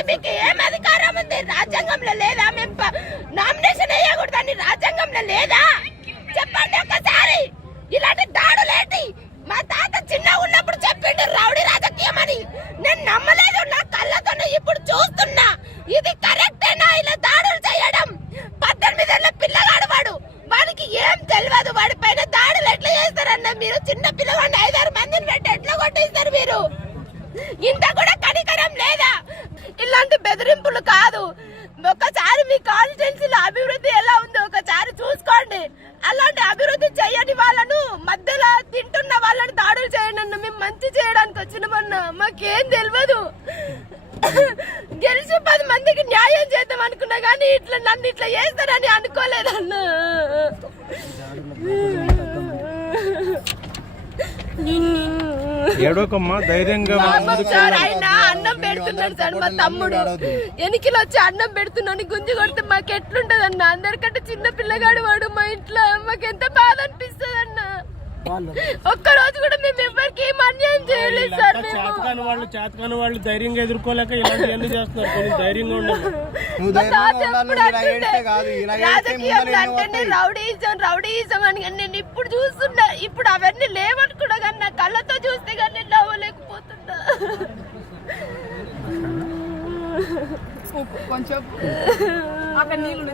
చేయడానికి మీకు ఏం అధికారం ఉంది? రాజ్యాంగంలో లేదా? మేము నామినేషన్ వేయకూడదని రాజ్యాంగంలో లేదా? చెప్పండి ఒక్కసారి. ఇలాంటి దాడులేంటి? మా తాత చిన్న ఉన్నప్పుడు చెప్పిండు రౌడీ రాజకీయం అని. నేను నమ్మలేదు, నా కళ్ళతోనే ఇప్పుడు చూస్తున్నా. ఇది కరెక్టేనా ఇలా దాడులు చేయడం? 18 ఏళ్ల పిల్లగాడు వాడు, వాడికి ఏం తెలియదు. వాడి పైన దాడులు ఎట్లా చేస్తారన్న మీరు? చిన్న పిల్లగాడిని 5-6 మందిని పెట్టి ఎట్లా కొట్టేస్తారు మీరు? ఇంత కూడా కనికరం లేదా? ఇలాంటి బెదిరింపులు కాదు. ఒకసారి మీ కాన్స్టిట్యున్సీలో అభివృద్ధి ఎలా ఉందో ఒకసారి చూసుకోండి. అలాంటి అభివృద్ధి చేయని వాళ్ళను, మధ్యలో తింటున్న వాళ్ళని దాడులు చేయండి అన్న. మేము మంచి చేయడానికి వచ్చినామన్నా, మాకేం తెలియదు. గెలిచి 10 మందికి న్యాయం చేద్దాం అనుకున్నా కానీ ఇట్లా నన్ను ఇట్లా చేస్తారని అనుకోలేదన్నా. ఏడోకమ్మా, ధైర్యంగా ఆయన అన్నం పెడుతున్నాడు సార్. మా తమ్ముడు ఎనికిలో వచ్చి అన్నం పెడుతున్నాను గుంజి కొడితే మాకు ఎట్లుంటది అన్న? అందరికంటే చిన్న పిల్లగాడు వాడు మా ఇంట్లో. మాకు ఎంత బాధ అనిపిస్తుంది అన్న. ఒక్క రోజు కూడా మేము ఎవరికి ఏం అన్యాయం చేయలేదు సార్. చేతకాని వాళ్ళు ధైర్యంగా ఎదుర్కోలేక ఇలాంటివన్నీ చేస్తున్నారు. ధైర్యంగా ఉండాలి. రాజకీయంలో అంటే రౌడీయిజం అని నేను ఇప్పుడు చూస్తున్నా. ఇప్పుడు అవన్నీ లేవనుకున్నా కానీ నా కళ్ళతో చూస్తే కానీ నేను నవ్వలేకపోతున్నా. కొంచెం అక్కడ నీళ్ళు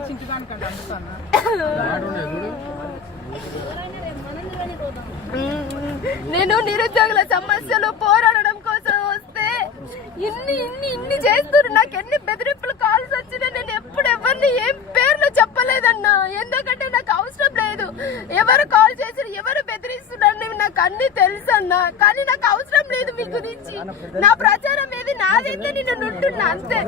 నేను నిరుద్యోగుల సమస్యలు పోరాడడం కోసం వస్తే ఇన్ని చేస్తున్నారు. నాకు ఎన్ని బెదిరింపులు కాల్స్ వచ్చినా నేను ఎప్పుడు ఎవరిని ఏం పేర్లు చెప్పలేదన్నా. ఎందుకంటే నాకు అవసరం లేదు. ఎవరు కాల్ చేసి ఎవరు బెదిరిస్తున్నారు నాకు అన్ని తెలుసు అన్నా. కానీ నాకు అవసరం లేదు మీ గురించి. నా ప్రచారం ఏది నాదైతే నేను ఉంటున్నా అంతే.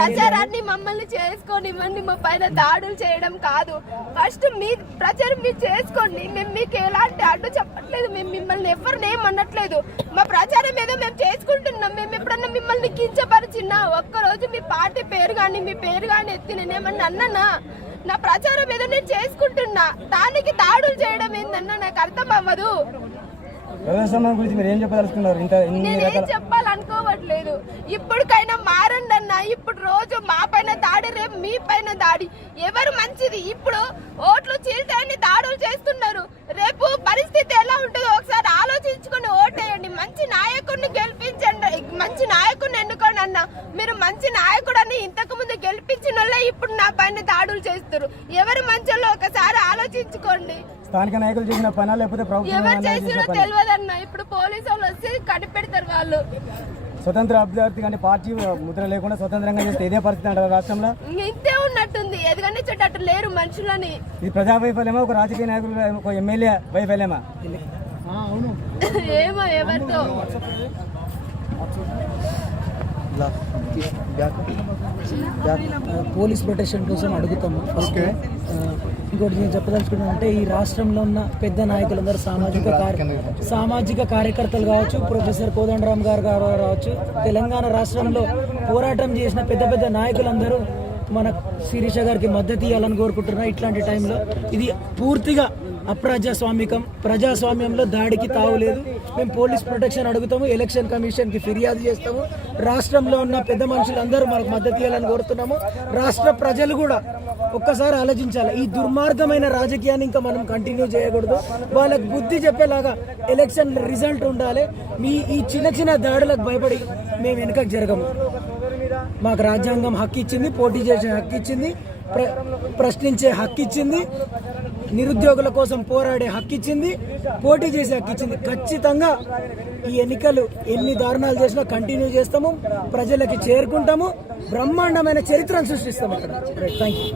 ప్రచారాన్ని మమ్మల్ని చేసుకోనివ్వండి. మా పైన దాడులు చేయడం కాదు. ఫస్ట్ మీ ప్రచారం మీరు చేసుకోండి. మేము మీకు ఎలాంటి అడ్డు చెప్పట్లేదు. మేము మిమ్మల్ని ఎవరిని ఏమనట్లేదు. మా ప్రచారం ఏదో మేము చేసుకుంటున్నాం. మేము ఎప్పుడన్నా మిమ్మల్ని కించపరిచినా ఒక్కరోజు మీ పార్టీ పేరు కానీ మీ పేరు కానీ ఎత్తి నేనేమన్నా అన్నానా? నా ప్రచారం ఏదో నేను చేసుకుంటున్నా. దానికి దాడులు చేయడం ఏందన్నా నాకు అర్థం అవ్వదు. నేనేం చెప్పాలనుకోవట్లేదు. ఇప్పటికైనా మారండి అన్న. ఇప్పుడు రోజు మా పైన దాడి, రేపు మీ పైన దాడి. ఎవరు మంచిది? ఇప్పుడు ఓట్లు చీల్చాయని దాడులు చేస్తున్నారు. రేపు పరిస్థితి ఎలా ఉంటుందో ఒకసారి ఆలోచించుకొని ఓటేయండి. మంచి నాయకుడిని గెలిపించండి. మంచి నాయకుడిని ఎన్నుకోండి అన్న. మీరు మంచి నాయకుడు అని ఇంతకు ముందు గెలిపించిన వాళ్ళే ఇప్పుడు నా పైన దాడులు చేస్తారు. ఎవరు మంచోళ్ళు ఒకసారి ఆలోచించుకోండి. స్థానిక నాయకులు చేసిన పని లేకపోతే ఎవరు చేసినో తెలియదన్న. ఇప్పుడు పోలీసు వాళ్ళు వచ్చి కనిపెడతారు. వాళ్ళు స్వతంత్ర అభ్యర్థి కానీ పార్టీ ముద్ర లేకుండా స్వతంత్రంగా చేస్తే ఇదే పరిస్థితి అంటారు రాష్ట్రంలో. ఇంతే ఉన్నట్టుంది. ఎదుగని చెట్టు లేరు మనుషులని. ఇది ప్రజా వైఫల్యమా, ఒక రాజకీయ నాయకులు, ఒక ఎమ్మెల్యే వైఫల్యమా? ఏమో ఎవరితో పోలీస్ ప్రొటెక్షన్ కోసం అడుగుతాము. ఇంకోటి నేను చెప్పదలుచుకున్నానంటే ఈ రాష్ట్రంలో ఉన్న పెద్ద నాయకులందరూ సామాజిక కార్యకర్తలు కావచ్చు, ప్రొఫెసర్ కోదండరామ్ గారు కావచ్చు, తెలంగాణ రాష్ట్రంలో పోరాటం చేసిన పెద్ద నాయకులందరూ మన శిరీష గారికి మద్దతు ఇవ్వాలని కోరుకుంటున్నారు. ఇట్లాంటి టైంలో ఇది పూర్తిగా ప్రజాస్వామ్యంలో దాడికి తావులేదు. మేము పోలీస్ ప్రొటెక్షన్ అడుగుతాము. ఎలక్షన్ కమిషన్కి ఫిర్యాదు చేస్తాము. రాష్ట్రంలో ఉన్న పెద్ద మనుషులందరూ మనకు మద్దతు ఇవ్వాలని కోరుతున్నాము. రాష్ట్ర ప్రజలు కూడా ఒక్కసారి ఆలోచించాలి. ఈ దుర్మార్గమైన రాజకీయాన్ని ఇంకా మనం కంటిన్యూ చేయకూడదు. వాళ్ళకి బుద్ధి చెప్పేలాగా ఎలక్షన్ రిజల్ట్ ఉండాలి. ఈ చిన్న దాడులకు భయపడి మేము వెనుకకు జరగము. మాకు రాజ్యాంగం హక్కు ఇచ్చింది, పోటీ చేసే హక్కు ఇచ్చింది, ప్రశ్నించే హక్కు ఇచ్చింది, నిరుద్యోగుల కోసం పోరాడే హక్కు ఇచ్చింది, పోటీ చేసే హక్కు ఇచ్చింది. ఖచ్చితంగా ఈ ఎన్నికలు ఎన్ని దారుణాలు చేసినా కంటిన్యూ చేస్తాము. ప్రజలకి చేరుకుంటాము. బ్రహ్మాండమైన చరిత్రను సృష్టిస్తాము అక్కడ. Thank you.